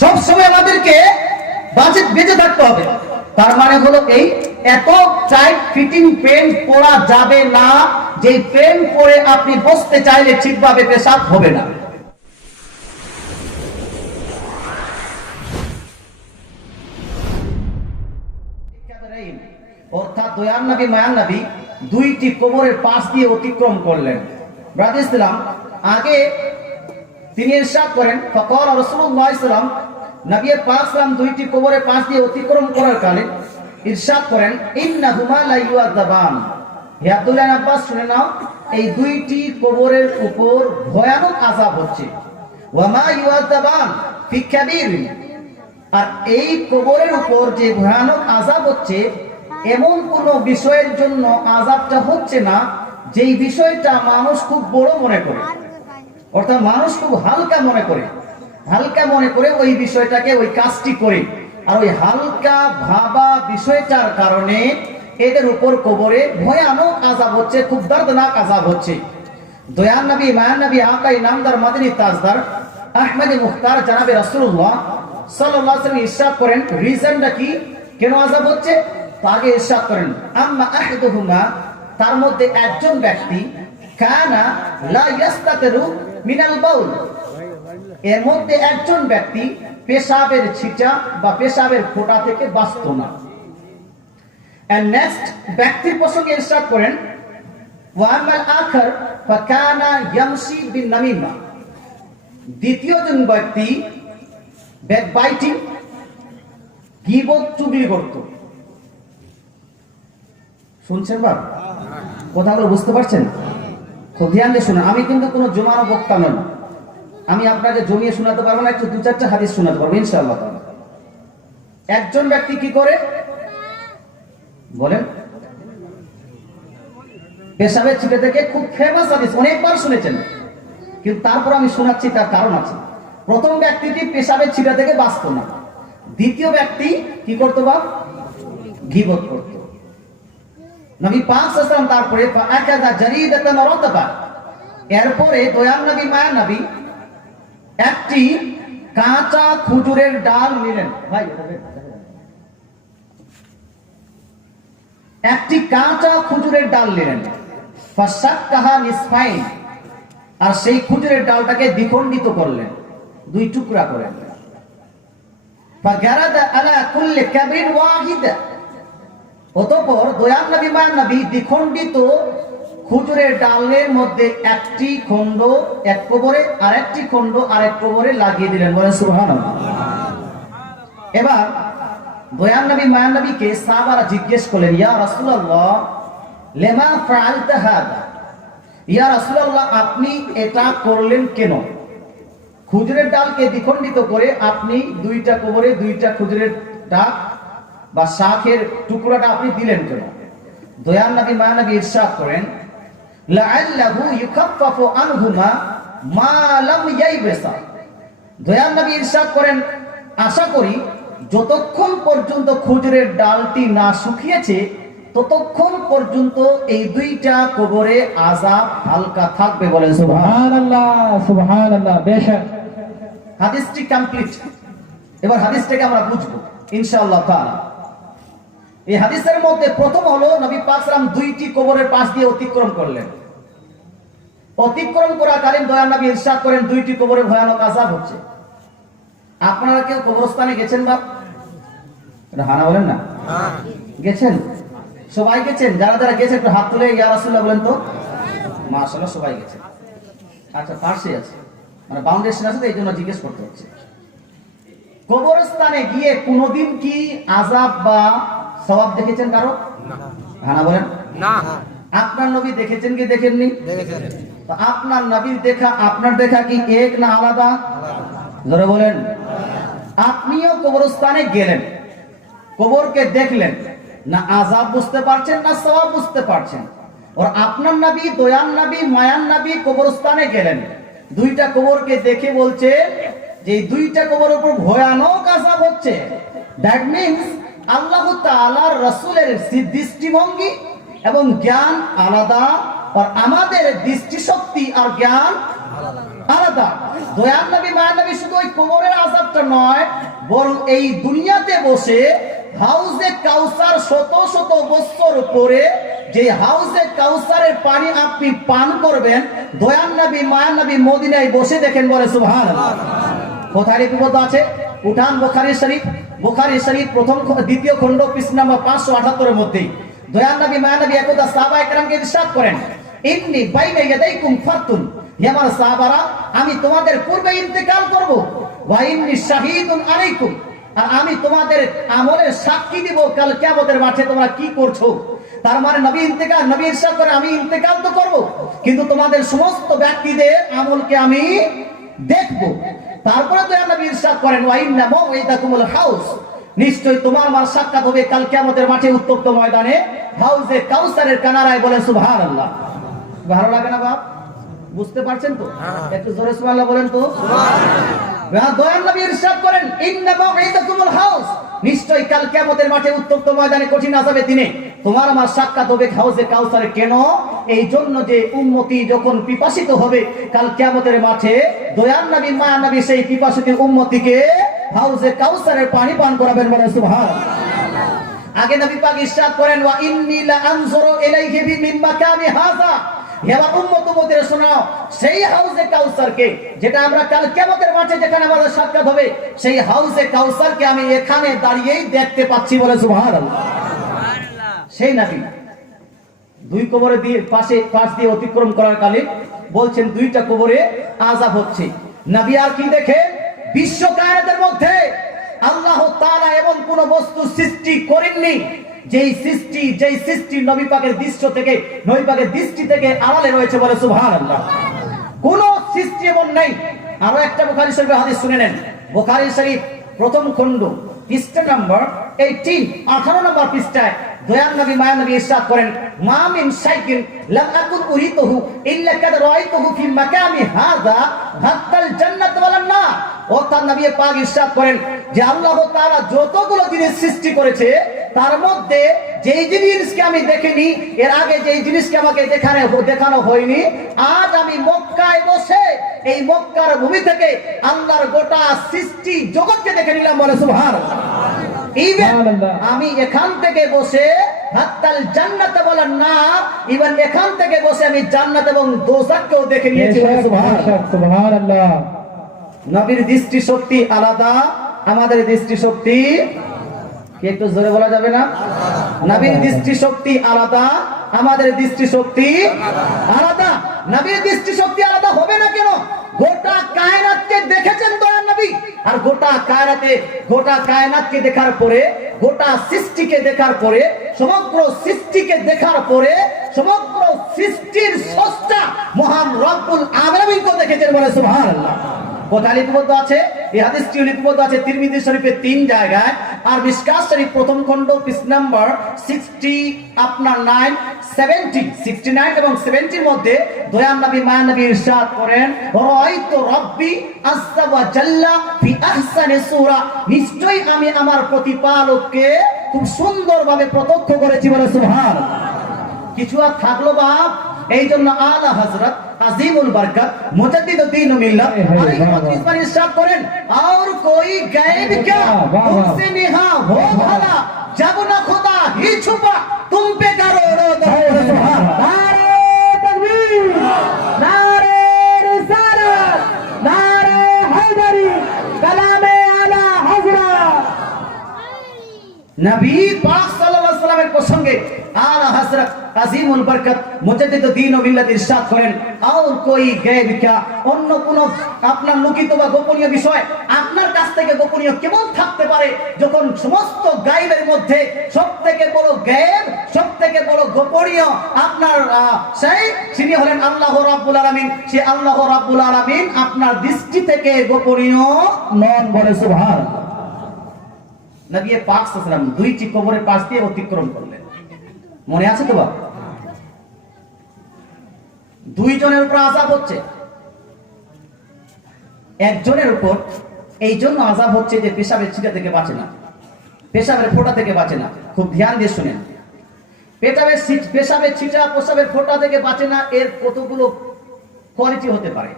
সব সময় আমাদেরকে বেঁচে থাকতে হবে। তার মানে হলো এই, এত টাইট ফিটিং প্যান্ট পরা যাবে না যে প্যান্ট পরে আপনি বসতে চাইলে ঠিকভাবে পেশাব হবে না। অর্থাৎ দয়ার নবী মায়ান নবী দুইটি কোমরের পাশ দিয়ে অতিক্রম করলেন। ব্রাদার ইসলাম, আগে তিনি ইরশাদ করেন, ফাকাল রাসূলুল্লাহ সাল্লাল্লাহু আলাইহি ওয়াসাল্লাম, নবী পাক সাল্লাম দুইটি কোমরের পাশ দিয়ে অতিক্রম করার কালে ইরশাদ করেন, ইন্নাহুমা লা ইউআযাবান। হে আব্দুল্লাহ ইবনে আব্বাস, শুনে নাও, এই দুইটি কোমরের উপর ভয়ানক আযাব হচ্ছে। ওয়া মা ইউআযাবান ফি কাবীর। আর এই কোমরের উপর যে ভয়ানক আযাব হচ্ছে, এমন কোন বিষয়ের জন্য আযাবটা হচ্ছে না যেই বিষয়টা মানুষ খুব বড় মনে করে, অর্থাৎ মানুষ খুব হালকা মনে করে ওই বিষয়টাকে, ওই কাজটি করে। আর ওই হালকা ভাবা বিষয়টার কারণে এদের উপর কবরে ভয়ানক আযাব হচ্ছে, খুব দর্দনাক আযাব হচ্ছে। দয়ার নবী মায়ান নবী আকা ইনামদার মাদানী তাজদার আহমদ মুখতার জনাবে রাসূলুল্লাহ সাল্লাল্লাহু আলাইহি ওয়াসাল্লাম ইরশাদ করেন, রিজনটা কি, কেন আযাব হচ্ছে? তাকে ইরশাদ করেন, আম্মা আহাদুহুমা, তার মধ্যে একজন ব্যক্তি, কানা লা ইস্তাতিরু মিনাল বাউল, এর মধ্যে একজন ব্যক্তি পেশাবের ছিটা বা পেশাবের ফোঁটা থেকে বাঁচত না। এন্ড নেক্সট ব্যক্তির প্রসঙ্গে ইরশাদ করেন, ওয়া আমাল আখার ফাকানা ইয়ামশি বিন নামিমা, দ্বিতীয় জন ব্যক্তি ব্যাকবাইটিং, গীবত, চুগলি করত। শুনছেন বাবা? কথাগুলো বুঝতে পারছেন? খুব ধ্যান দিয়ে শুনুন। আমি কিন্তু কোনো জমানো বক্তা নই, আমি আপনাকে জমিয়ে শোনাতে পারবো না, একটু দু চারটা হাদিস শোনাতে পারবো ইনশাআল্লাহ তাআলা। একজন ব্যক্তি কি করে বলেন? পেশাবের ছিটে থেকে, খুব ফেমাস হাদিস, অনেকবার শুনেছেন, কিন্তু তারপর আমি শোনাচ্ছি, তার কারণ আছে। প্রথম ব্যক্তিটি পেশাবের ছিটা থেকে বাঁচত না, দ্বিতীয় ব্যক্তি কি করতো? বা গীবত করত। নবী পাক সাল্লাল্লাহু আলাইহি ওয়াসাল্লাম তারপরে ফাআকাযা জারিদাতান রাতাবা, এরপরে দয়ার নবী মায়ান নবী একটি কাঁচা খেজুরের ডাল নিলেন। ভাই, একটি কাঁচা খেজুরের ডাল নিলেন। ফাসাক্কাহা নিসফাইন, আর সেই খেজুরের ডালটাকে দ্বিখণ্ডিত করলেন, দুই টুকরা করে। ফাগারাদা আলা কুল্লি কাবরিন ওয়াহিদা, অতঃপর দয়ার নবী মায়ান নবী দ্বিখণ্ডিত খেজুরের ডালের মধ্যে একটি খণ্ড এক কবরে, আরেকটি খণ্ড আরেক কবরে লাগিয়ে দিলেন। বলেন সুবহানাল্লাহ। এবার দয়ার নবী মায়ান নবীকে সাহাবারা জিজ্ঞেস করলেন, ইয়া রাসূলুল্লাহ লিমা ফাআলতা হাদা, ইয়া রাসূলুল্লাহ আপনি এটা করলেন কেন? খেজুরের ডালকে দ্বিখণ্ডিত করে আপনি দুইটা কবরে দুইটা খেজুরের ডাল বা শাখের টুকরাটা আপনি দিলেন কেন? দয়ার নবী মায়ান নবী ইরশাদ করেন, লাআল্লাহু ইউখাফফাফু আনহুমা মা লাম ইয়াইবাসা। দয়ার নবী ইরশাদ করেন, আশা করি যতক্ষণ পর্যন্ত খেজুরের ডালটি না শুকিয়েছে ততক্ষণ পর্যন্ত এই দুইটা কবরে আযাব হালকা থাকবে। বলেন সুবহানাল্লাহ, সুবহানাল্লাহ। বেশক হাদিসটি কমপ্লিট। এবার হাদিসটাকে আমরা বুঝবো ইনশাআল্লাহ তাআলা। এই হাদিসের মধ্যে প্রথম হলো নবী পাক সাল্লাল্লাহু আলাইহি ওয়াসাল্লাম দুইটি কবরের পাশ দিয়ে অতিক্রম করলেন। অতিক্রম করাকালীন দয়ার নবী ইরশাদ করেন, দুইটি কবরে ভয়ানক আযাব হচ্ছে। আপনারা কেউ কবরস্থানে গেছেন? বাপ হানা বলেন না, গেছেন? সবাই গেছেন? যারা যারা গেছে একটু হাত তুলে ইয়া রাসূলুল্লাহ বলেন তো। মাশাআল্লাহ, সবাই গেছেন। আচ্ছা, পাশে আছে, মানে বাউন্ডেশন আছে, তো এই জন্য জিজ্ঞেস করতে হচ্ছে। কবরস্থানে গিয়ে কোনদিন কি আযাব বা সওয়াব দেখেছেন কারো? হানা বলেন না। আপনার নবী দেখেছেন কি দেখেননি? দেখেছেন। তো আপনার নবীর দেখা আপনার দেখা কি এক না আলাদা? জোরে বলেন। আপনিও কবরস্থানে গেলেন, কবরকে দেখলেন, না আযাব বুঝতে পারছেন না সওয়াব বুঝতে পারছেন। আর আপনার নবী দয়ার নবী মায়ান নবী কবরস্থানে গেলেন, দুইটা কবরকে দেখে বলছে যে এই দুইটা কবরের উপর ভয়ানক আযাব হচ্ছে। দ্যাট মিন্স আল্লাহ তাআলার রাসূলের দৃষ্টিভঙ্গি এবং জ্ঞান আলাদা, আর আমাদের দৃষ্টিশক্তি আর জ্ঞান আলাদা। দয়ার নবী মায়ান নবী শুধু ওই কবরের আযাবটা কাউসারটা নয়, বরং এই দুনিয়াতে বসে হাউজে কাউসার শত শত বছর পরে যে হাউজে কাউসারের পানি আপনি পান করবেন, দয়ার নবী মায়ার নবী মদিনায় বসে দেখেন, বলে সুবহানাল্লাহ। কোথায় লিপিবদ্ধ আছে? উঠান বুখারী শরীফ, বুখারী শরীফ দ্বিতীয় খণ্ড পৃষ্ঠা নম্বর 578 এর মধ্যে দয়ার নবী মায়ার নবী একদা সাহাবায়ে কেরামকে ইরশাদ করেন, ইন্নী বাইনা ইয়াদাইকুম ফারতুন, হে আমার সাহাবারা, আমি তোমাদের পূর্বে ইন্তেকাল করব, ওয়া ইন্নী শাহীদুন আলাইকুম, আর আমি তোমাদের আমলের সাক্ষী দিব কাল কিয়ামতের মাঠে তোমরা কি করছো। তার মানে নবী ইরশাদ করে, আমি ইন্তেকাল তো করব, কিন্তু তোমাদের সমস্ত ব্যক্তিদের আমলকে আমি দেখব। তারপরে তো নবী ইরশাদ করেন, ওয়া ইন্না মাওইদাকুমুল হাউজ, নিশ্চয়ই তোমার আমার সাক্ষাৎ হবে কাল কিয়ামতের মাঠে উত্তপ্ত ময়দানে হাউজে কাউসারের কিনারায়, বলে সুবহানাল্লাহ। ভালো লাগে না বাপ? বুঝতে পারছেন তো? একটু জোরে সুবহানাল্লাহ বলেন তো। দয়ার নবী ইরশাদ করেন, ইন্না মাওইদাকুমুল হাউজ, নিশ্চয়ই কাল কিয়ামতের মাঠে উত্তপ্ত ময়দানে কঠিন আযাবের দিনে তোমার আমার সাক্ষাৎ হবে হাউজে কাউসারে। কেন? এই জন্য যে উম্মতি যখন পিপাসিত হবে কাল কিয়ামতের মাঠে, দয়ার নবী মায়ার নবী সেই পিপাসিত উম্মতিকে হাউজে কাউসারের পানি পান করাবেন, বলে সুবহানাল্লাহ। আগে নবী পাক ইরশাদ করেন, ওয়া ইন্নী লা আনজুরু ইলাইহি মিন মাকামি হাযা, হে আমার উম্মত উম্মতের শোনাও, সেই হাউজে কাউসারকে যেটা আমরা কাল কিয়ামতের মাঠে যেখানে আমাদের সাক্ষাৎ হবে, সেই হাউজে কাউসারকে আমি এখানে দাঁড়িয়েই দেখতে পাচ্ছি, বলে সুবহানাল্লাহ। সেই নবী দুই কবরে দিয়ে পাশ দিয়ে অতিক্রম করার কালে বলছেন, দুইটা কবরে আযাব হচ্ছে। নবী আর কি দেখে? বিশ্ব কায়নাতের মধ্যে আল্লাহ তাআলা এমন কোন বস্তু সৃষ্টি করেননি যেই সৃষ্টি নবী পাকের দৃষ্টি থেকে আড়ালে রয়েছে, বলে সুবহানাল্লাহ। কোন সৃষ্টি এমন নাই। আরো একটা বুখারী শরীফের হাদিস শুনে নেন। বুখারী শরীফ প্রথম খণ্ড পৃষ্ঠা নম্বর 18 নম্বর পৃষ্ঠায় দয়ার নবী মায়ার নবী ইরশাদ করেন, মা মিন শাইইন লাম আকুন উরিতুহু ইল্লা কাদ রাআইতুহু ফি মাকামি হাযা হাত্তাল জান্নাত ওয়ালান নার। অর্থাৎ নবী পাক ইরশাদ করেন যে আল্লাহ তাআলা যতগুলো জিনিস সৃষ্টি করেছে তার মধ্যে যেই জিনিসকে আমি দেখিনি এর আগে, যেই জিনিসকে আমাকে দেখানো হয়নি, আজ আমি মক্কায় বসে এই মক্কার ভূমি থেকে আল্লাহর গোটা সৃষ্টি জগৎকে দেখে নিলাম, বলে সুবহানাল্লাহ। আমি এখান থেকে বসে হাত্তাল জান্নাত ওয়ালান নার, ইভেন এখান থেকে বসে আমি জান্নাত এবং দোজখকেও দেখে নিয়েছি, সুবহানাল্লাহ। নবীর দৃষ্টি শক্তি আলাদা, আমাদের দৃষ্টি শক্তি কি একটু জোরে বলা যাবে না? নবীর দৃষ্টি শক্তি আলাদা, আমাদের দৃষ্টি শক্তি আলাদা। নবীর দৃষ্টি শক্তি আলাদা হবে না কেন? গোটা কায়নাতকে দেখেছেন দয়ার নবী, আর গোটা কায়নাতকে দেখার পরে, গোটা সৃষ্টিকে দেখার পরে, সমগ্র সৃষ্টিকে দেখার পরে, সমগ্র সৃষ্টির স্রষ্টা মহান রব্বুল আলামিনকে দেখেছেন, বলে সুবহানাল্লাহ। কোথায় লিপিবদ্ধ আছে? এই হাদিসটি লিপিবদ্ধ আছে তিরমিজি শরীফে 3 জায়গায়, আর মিশকাত শরীফ প্রথম খণ্ড পৃষ্ঠা নাম্বার 69 এবং 70 মধ্যে দয়ার নবী মায়ার নবী ইরশাদ করেন, রাআইতু রাব্বি আযজা ওয়া জাল্লা ফি আহসানি সূরা, নিশ্চয়ই আমি আমার প্রতিপালককে খুব সুন্দরভাবে প্রত্যক্ষ করেছি, বলে সুবহানাল্লাহ। কিছু আর থাকলো বাপ? এই জন্য আলা হযরত আজিমুল বরকত মুজাদ্দিদ দ্বীন মিল্লাত আলাইহি ইরশাদ করেন, और कोई गैब क्या तुमसे निहा हो भला, जब न खुदा ही छुपा तुम पे करो रोद। नारे तकबीर, नारे रिसालत, नारे हैदरी, कलामे आला हजरत। नबी पाक साल्लाल्लाहु अलैहि वसल्लमेর প্রসঙ্গে आला हजरत আজিমুল বরকত মুজাদ্দিদ দ্বীন ও মিল্লাত ইরশাদ করেন, আর কোই গায়ব क्या, অন্য কোন আপনার লুকিত বা গোপনীয় বিষয় আপনার কাছ থেকে গোপনীয় কেমন থাকতে পারে, যখন সমস্ত গায়বের মধ্যে সবথেকে বড় গায়ব, সবথেকে বড় গোপনীয় আপনার তিনি হলেন আল্লাহ রাব্বুল আলামিন। সে আল্লাহ রাব্বুল আলামিন আপনার দৃষ্টি থেকে গোপনীয় নন, বলে সুবহানাল্লাহ। নবী পাক সাল্লাল্লাহু আলাইহি ওয়াসাল্লাম দুইটি কবরের পাশ দিয়ে অতিক্রম করলেন, মনে আছে তো বাবা? দুইজনের উপর আযাব হচ্ছে। একজনের উপর এই জন্য আযাব হচ্ছে যে পেশাবের ছিটা থেকে বাঁচে না, পেশাবের ফোঁটা থেকে বাঁচে না। খুব ধ্যান দিয়ে শুনেন, পেশাবের ছিটা, পেশাবের ফোঁটা থেকে বাঁচে না, এর কতগুলো কোয়ালিটি হতে পারে।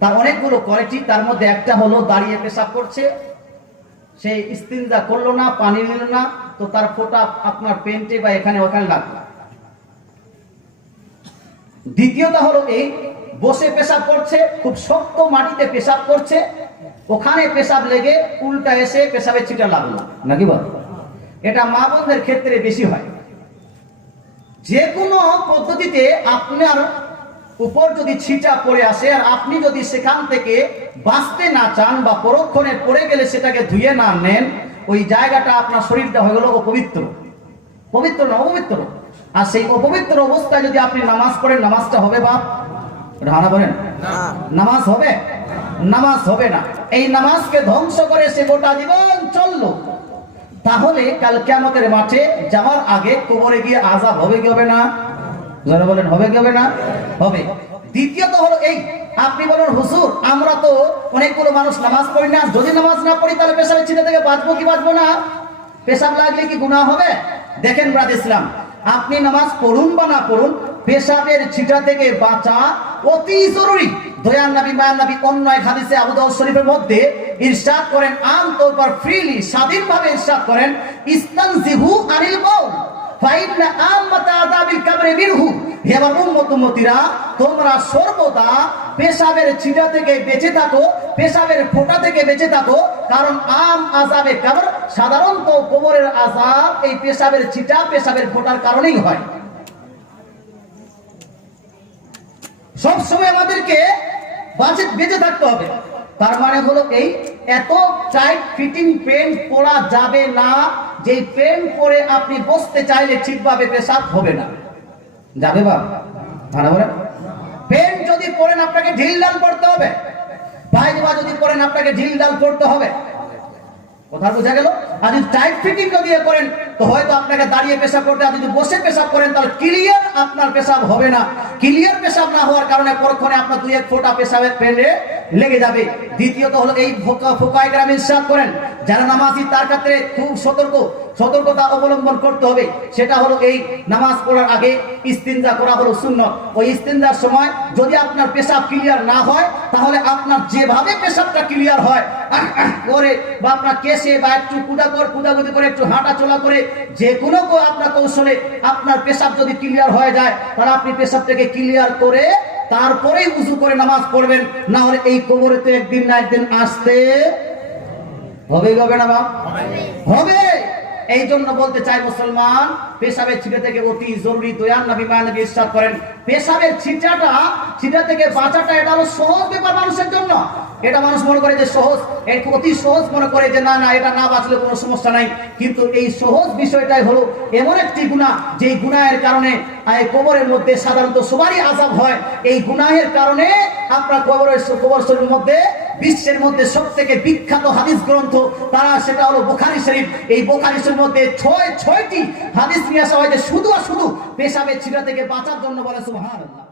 তার অনেকগুলো কোয়ালিটি, তার মধ্যে একটা হলো দাঁড়িয়ে পেশাব করছে, সে ইস্তিনজা করলো না, পানি নিল না, তো তার ফোঁটা আপনার পেন্টে বা এখানে ওখানে লাগলো। দ্বিতীয়টা হলো এই বসে পেশাব করছে, খুব শক্ত মাটিতে পেশাব করছে, ওখানে পেশাব লেগে উল্টা এসে পেশাবের ছিটা লাগলো, নাকি বল? এটা মা বোনদের ক্ষেত্রে বেশি হয়। যে কোনো পদ্ধতিতে আপনার উপর যদি ছিটা পড়ে আসে আর আপনি যদি সেখান থেকে বাঁচতে না চান বা পরক্ষণে পড়ে গেলে সেটাকে ধুয়ে না নেন, ওই জায়গাটা আপনার শরীরটা হয়ে গেল অপবিত্র। পবিত্র না অপবিত্র। আর সেই অপবিত্র অবস্থায় যদি আপনি নামাজ পড়েন, নামাজটা হবে বাপ? ধারণা করেন নামাজ হবে? নামাজ হবে না। এই নামাজকে ধ্বংস করে সে গোটা জীবন চললো, তাহলে কাল কিয়ামতের মাঠে যাওয়ার আগে কবরে গিয়ে আযাব হবে কি হবে না? যারা বলেন হবে কি হবে না? হবে। দ্বিতীয়ত হলো এই, আপনি বলেন হুজুর আমরা তো অনেকগুলো মানুষ নামাজ পড়ি না, যদি নামাজ না পড়ি তাহলে পেশাবের ছিটা থেকে বাঁচবো কি বাঁচবো না? পেশাব লাগলে কি গুনাহ হবে? দেখেন ব্রাদার ইসলাম, আপনি নামাজ পড়ুন বা না পড়ুন, পেশাবের ছিটা থেকে বাঁচা অতি জরুরি। দয়ার নবী মায়ার নবী অন্য এক হাদিসে আবু দাউদ শরীফের মধ্যে ইরশাদ করেন, আমতৌর পর ফ্রিলি স্বাধীনভাবে ইরশাদ করেন, ইস্তানজিহু আনিল বাউল ফাইন্না আম্মাতা আযাবিল কবরি মিনহু। হে আমার উম্মত উম্মতিরা, তোমরা সর্বদা পেশাবের ছিটা থেকে বেঁচে থাকো, পেশাবের ফোঁটা থেকে বেঁচে থাকো, কারণ আম আযাবে কবর, সাধারণত কবরের আযাব এই পেশাবের ছিটা পেশাবের ফোঁটার কারণেই হয়। সব সময় আমাদেরকে বেঁচে থাকতে হবে। তার মানে হলো এই, এত টাইট ফিটিং প্যান্ট পরা যাবে না যে প্যান্ট পরে আপনি বসতে চাইলে ঠিকভাবে পেশাব হবে না। যাবে বা ভালো বলে? প্যান্ট যদি পরেন আপনাকে ঢিলঢাল পড়তে হবে, পায়জামা যদি পরেন আপনাকে ঢিলঢাল পড়তে হবে। কথা বোঝা গেল? আর যদি টাইট ফিটিং দিয়ে করেন তো হয়তো আপনাকে দাঁড়িয়ে পেশাব করতে, আর যদি বসে পেশাব করেন তাহলে ক্লিয়ার আপনার পেশাব হবে না। ক্লিয়ার পেশাব না হওয়ার কারণে পরক্ষণে আপনার দুই এক ফোঁটা পেশাবের পেন্ডে লেগে যাবে। দ্বিতীয়ত হলো এই ফোকায়ে কেরাম ইরশাদ করেন, যারা নামাজি তার ক্ষেত্রে খুব সতর্কতা অবলম্বন করতে হবে। সেটা হলো এই, নামাজ পড়ার আগে ইস্তিনজা করা হলো সুন্নাত। ওই ইস্তিনজার সময় যদি আপনার পেশাব ক্লিয়ার না হয়, তাহলে আপনার যেভাবে পেশাবটা ক্লিয়ার হয় করে বা আপনার কেসে বা একটু কুদাকুদি করে একটু হাঁটা চলা করে যে কোনো আপনার কৌশলে আপনার পেশাব যদি ক্লিয়ার হয়ে যায়, তাহলে আপনি পেশাবটাকে ক্লিয়ার করে তারপরেই উযু করে নামাজ পড়বেন। না হলে এই কবরে তো একদিন না একদিন আসতে হবে না বাপ? হবে। এই জন্য বলতে চাই মুসলমান, পেশাবের ছিটা থেকে অতি জরুরি। দয়ার নবী মায়ার নবী ইরশাদ করেন, পেশাবের ছিটা থেকে বাঁচাটা এটা হলো সহজ ব্যাপার মানুষের জন্য। এটা মানুষ মনে করে যে সহজ, অতি সহজ মনে করে যে না এটা না বাঁচলে কোনো সমস্যা নাই। কিন্তু এই সহজ বিষয়টাই হলো এমন একটি গুনাহ, যেই গুনাহের কারণে কবরের মধ্যে সাধারণত সবারই আযাব হয়। এই গুনাহের কারণে আপনার কবর শরীফের মধ্যে, বিশ্বের মধ্যে সবথেকে বিখ্যাত হাদিস গ্রন্থ তারা, সেটা হলো বুখারী শরীফ। এই বুখারী শরীফের মধ্যে ছয়টি হাদিস নিয়ে আসা হয় যে শুধু পেশাবের ছিটা থেকে বাঁচার জন্য বলে। সুবহানাল্লাহ।